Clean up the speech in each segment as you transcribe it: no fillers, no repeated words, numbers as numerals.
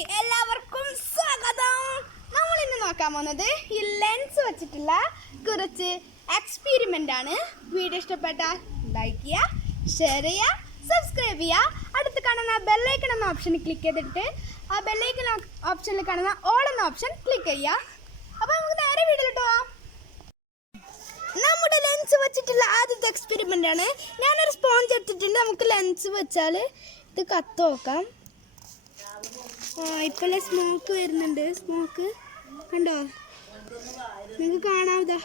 എല്ലാവർക്കും സ്വാഗതം. നമ്മൾ ഇന്ന് നോക്കാൻ പോകുന്നത് ഈ ലെൻസ് വെച്ചിട്ടുള്ള കുറച്ച് എക്സ്പെരിമെന്റ് ആണ്. വീഡിയോ ഇഷ്ടപ്പെട്ടാൽ ലൈക്ക് ചെയ്യുക, ഷെയർ ചെയ്യുക, സബ്സ്ക്രൈബ് ചെയ്യുക. അടുത്ത് കാണുന്ന ബെല്ലൈക്കൺ എന്ന ഓപ്ഷനിൽ ക്ലിക്ക് ചെയ്തിട്ട് ആ ബെല്ലൈക്കൺ ഓപ്ഷനിൽ കാണുന്ന ഓൾ എന്ന ഓപ്ഷൻ ക്ലിക്ക് ചെയ്യുക. അപ്പോൾ നമുക്ക് നേരെ വീഡിയോയിലോട്ട് പോവാം. നമ്മുടെ ലെൻസ് വെച്ചിട്ടുള്ള ആദ്യത്തെ എക്സ്പെരിമെന്റ് ആണ്. ഞാനൊരു സ്പോഞ്ച് എടുത്തിട്ടുണ്ട്. നമുക്ക് ലെൻസ് വെച്ചാൽ ഇത് കത്ത് നോക്കാം. ഇപ്പോൾ സ്മോക്ക് വരുന്നുണ്ട്. സ്മോക്ക് കണ്ടോ, നിങ്ങൾക്ക് കാണാവുതാ.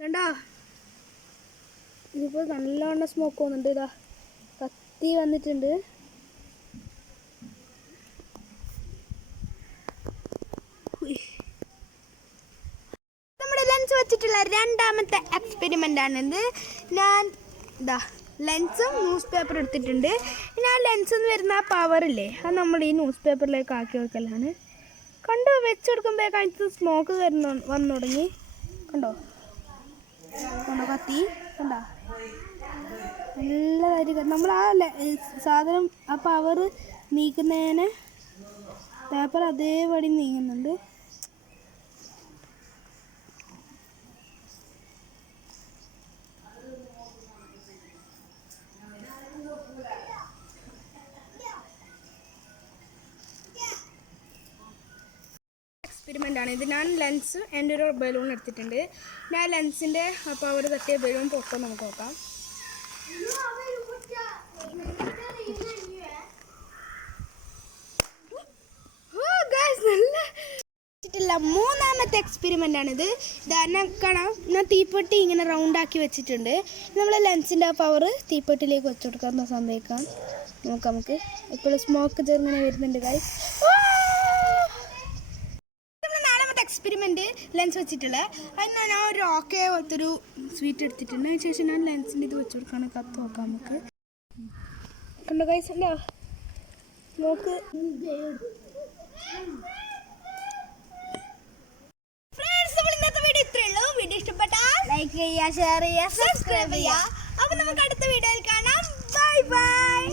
കണ്ടോ, ഇതിപ്പോൾ നല്ലോണം സ്മോക്ക് പോകുന്നുണ്ട്. ഇതാ കത്തി വന്നിട്ടുണ്ട്. വെച്ചിട്ടുള്ള രണ്ടാമത്തെ എക്സ്പെരിമെൻ്റ് ആണിത്. ഞാൻ ഇതാ ലെൻസും ന്യൂസ് പേപ്പർ എടുത്തിട്ടുണ്ട്. ഞാൻ ലെൻസിൽ നിന്ന് വരുന്ന ആ പവറില്ലേ, അത് നമ്മൾ ഈ ന്യൂസ് പേപ്പറിലേക്ക് ആക്കി വെക്കലാണ്. കണ്ടോ, വെച്ച് കൊടുക്കുമ്പോൾ കാണിച്ചത് സ്മോക്ക് വന്നു തുടങ്ങി. കണ്ടോ കണ്ടോ കത്തി കണ്ടോ, നല്ല കാര്യം. നമ്മൾ ആ സാധനം ആ പവർ നീക്കുന്നതിന് പേപ്പർ അതേപടി നീങ്ങുന്നുണ്ട്. എക്സ്പെരിമെൻ്റ് ആണ് ഇത്. ഞാൻ ലെൻസ് എൻ്റെ ഒരു ബലൂൺ എടുത്തിട്ടുണ്ട്. ഞാൻ ലെൻസിൻ്റെ പവർ തട്ടിയ ബലൂൺ പൊക്കം നമുക്ക് നോക്കാം. മൂന്നാമത്തെ എക്സ്പെരിമെൻ്റ് ആണിത്. ഇതാ കാണാം, ഞാൻ തീപ്പെട്ടി ഇങ്ങനെ റൗണ്ടാക്കി വെച്ചിട്ടുണ്ട്. നമ്മൾ ലെൻസിൻ്റെ ആ പവർ തീപ്പെട്ടിയിലേക്ക് വെച്ച് കൊടുക്കാൻ സംഭവിക്കാം. നമുക്ക് ഇപ്പോൾ സ്മോക്ക് ചെറുങ്ങനെ വരുന്നുണ്ട് ഗൈസ്. എക്സ്പെരിമെൻറ്റ് ലെൻസ് വെച്ചിട്ടുള്ള അതിന് ഞാൻ ഒരു ഓക്കെ പോലത്തൊരു സ്വീറ്റ് എടുത്തിട്ടുണ്ട്. അതിന് ശേഷം ഞാൻ ലെൻസിൻ്റെ ഇത് വെച്ച് കൊടുക്കുകയാണ്. കത്ത് നോക്കാം നമുക്ക്. കണ്ടോ ഗൈസ്, ഉണ്ടോ സ്മോക്ക്. ഫ്രണ്ട്സ്, നമ്മൾ ഇന്നത്തെ വീഡിയോ ഇത്രയേ ഉള്ളൂ. വീഡിയോ ഇഷ്ടപ്പെട്ടാൽ ലൈക്ക് ചെയ്യുക, ഷെയർ ചെയ്യുക, സബ്സ്ക്രൈബ് ചെയ്യുക. അപ്പോൾ നമുക്ക് അടുത്ത വീഡിയോയിൽ കാണാം. Bye bye.